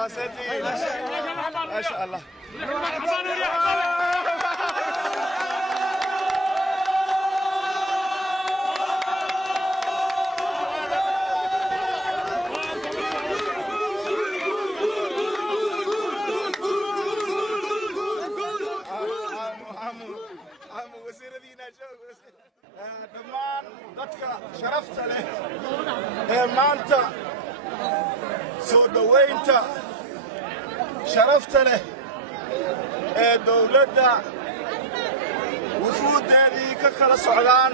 الله سيدي ما شاء الله dhammaan dadka sharafta leh ee maanta soo dhoweynta sharafta leh ee dawladda wufuuddeedii ka kala socdaan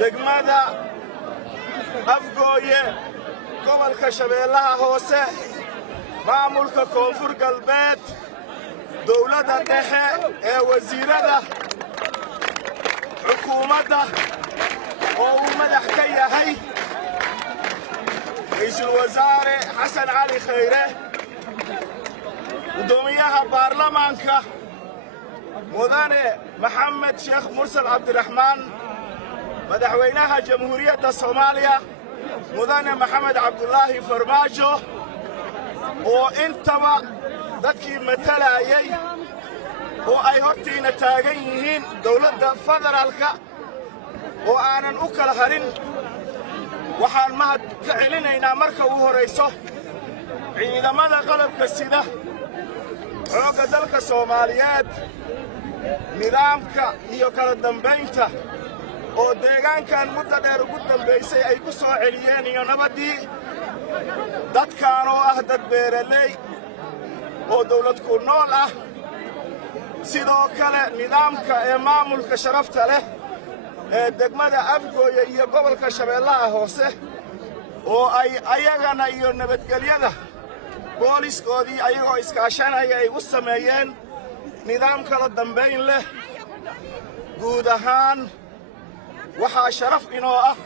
degmada Afgooye gobolka Shabeellaha Hoose maamulka Koonfur Galbeed dawladda dhexe ee wasiirada xukuumadda oo uu madax ka yahay ra'iisul wasaare xasan cali khayre gudoomiyaha baarlamaanka mudane maxamed sheekh mursal cabdiraxmaan madaxweynaha jamhuuriyadda Soomaaliya mudane maxamed cabdullaahi farmaajo oo intaba dadkii matalayay oo ay hortiina taagan yihiin dawladda federaalka oo aanan u kala harin waxaan mahad ka celinaynaa marka ugu horayso ciidamada qalabka sida xoogga dalka Soomaaliyeed nidaamka iyo kala dambeynta oo deegaankan muddo dheer ugu dambeysay ay ku soo celiyeen iyo nabadii dadkaan oo ah dad beeraley oo dawlad ku nool ah sidoo kale nidaamka ee maamulka sharafta leh ee degmada Afgooye iyo gobolka Shabeellaha Hoose oo ay ayagana iyo nabadgelyada booliskoodii ayagoo iskaashanaya ay u sameeyeen nidaam kala dambeyn leh guud ahaan waxaa sharaf inoo ah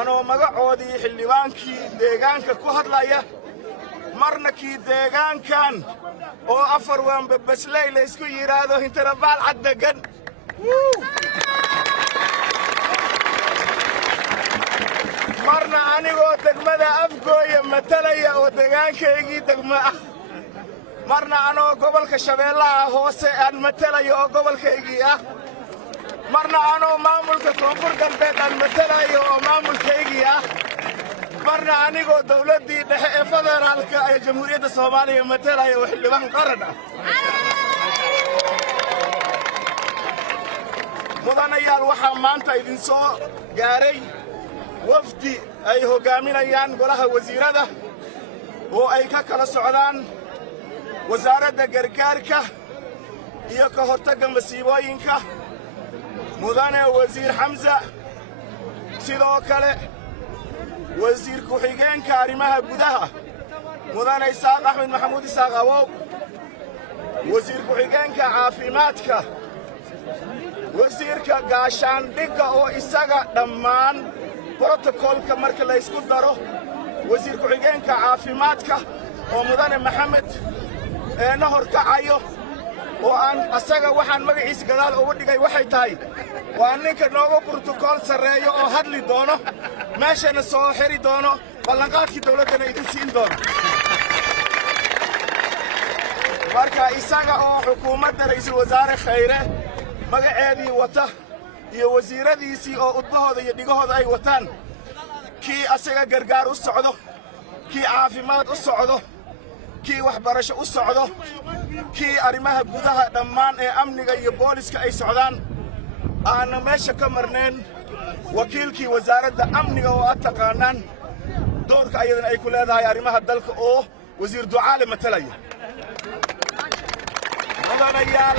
anoo magacoodii xildhibaankii deegaanka ku hadlaya marna kii deegaankan oo afar waan babasley la isku yiraahdo intarabaal cad degan marna anigoo degmada Afgooye matalaya oo deegaankaygii degmo ah marna anoo gobolka Shabeellaha Hoose aan matalayo oo gobolkaygii ah marna anoo maamulka Koonfur Galbeed aan matalayo oo maamulkaygii ah marna anigoo dawladdii dhexe ee federaalka ee jamhuuriyadda Soomaaliya matalayo oo xildhibaan qaran ah mudanayaal waxaa maanta idin soo gaaray wafdi ay hogaaminayaan golaha wasiirada oo ay ka kala socdaan wasaaradda gargaarka iyo ka hortagga masiibooyinka mudane wasiir Xamza sidoo kale wasiir ku-xigeenka arrimaha gudaha mudane Isaaq Axmed Maxamuud Isaaq Awow wasiir ku-xigeenka caafimaadka wasiirka gaashaandhigga oo isaga dhammaan بروتوكولka marka la isku daro wasiir ku-xigeenka caafimaadka oo mudane maxamed nahor kacayo oo aan asaga waxaan magaciisa gadaal ugu dhigay waxay tahay waa ninka nooga borotokool sareeyo oo hadli doono meeshana soo xiri doono ballanqaadkii dawladana idin siin doono marka isaga oo xukuumadda ra'iisul wasaare khayre magaceedii wata iyo wasiiradiisii oo udbahooda iyo dhigahooda ay wataan kii asaga gargaar u socdo kii caafimaad u socdo kii waxbarasho u socdo kii arrimaha gudaha dhammaan ee amniga iyo booliska ay socdaan aan meesha ka marneen wakiilkii wasaaradda amniga oo aad taqaanaan doorka ayadana ay ku leedahay arrimaha dalka oo wasiir ducaale matalaya mudanayaal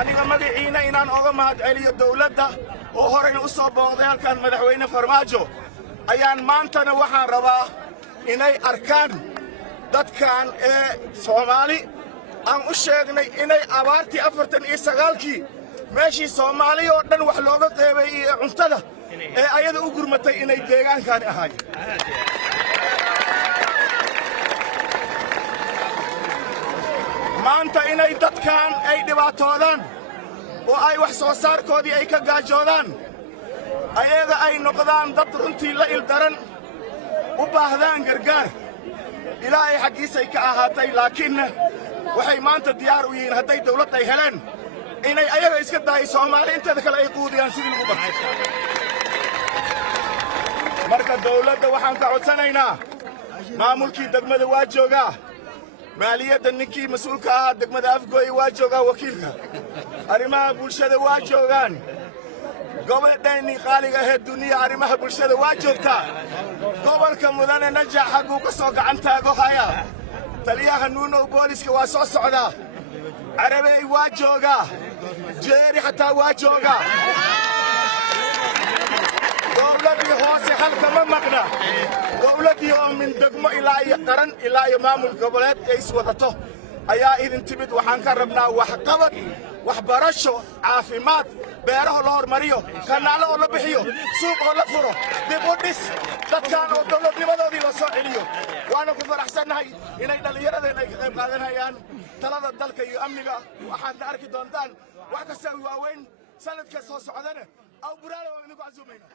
aniga magaciina inaan oga mahad celiyo dawladda oo horeyna u soo booqday halkan madaxweyne farmaajo ayaan maantana waxaan rabaa inay arkaan dadkan ee Soomaali aan u sheegnay inay abaartii 49kii meeshii Soomaali oo dhan wax looga qeybay iyo cuntada ee ayada u gurmatay inay deegaankan ahaayeen maanta inay dadkan ay dhibaatoodaan oo ay wax soo saarkoodii ay ka gaajoodaan ayaga ay noqdaan dad runtii la ildaran u baahdaan gargaar ilaahay xaggiisay ka ahaatay laakiinna waxay maanta diyaar u yihiin hadday dawladda ay heleen inay ayaga iska dahay Soomaali inteeda kale ay quudiyaan sidii lagu bartay marka dawladda waxaan ka codsanaynaa maamulkii degmada waa joogaa maaliyadda ninkii mas'uulka ahaa degmada Afgooy waa joogaa wakiilka arrimaha bulshada waa joogaan gobol-dayni qaaliga ah duuniya arrimaha bulshada waa joogtaa gobolka mudane najax xaguu ka soo gacan taago haya taliyaha nuunow booliska waa soo socdaa carabey waa joogaa jeeri xataa waa joogaa dowladdii hoose halka ma maqna dowladdii oo min degmo ilaa iyo qaran ilaa iyo maamul goboleed ay is wadato ayaa idin timid waxaan ka rabnaa waxqabad waxbarasho caafimaad beeraha la hormariyo kanaalo oo la bixiyo suuq oo la furo dib u dhis dadkaan oo dowladnimadoodii la soo celiyo waana ku faraxsannahay inay dhallinyaradeenna ay ka qayb qaadanayaan talada dalka iyo amniga waxaadna arki doontaan wax kasta waaweyn sanadka soo socdana aw buraale oo idinku casuumayna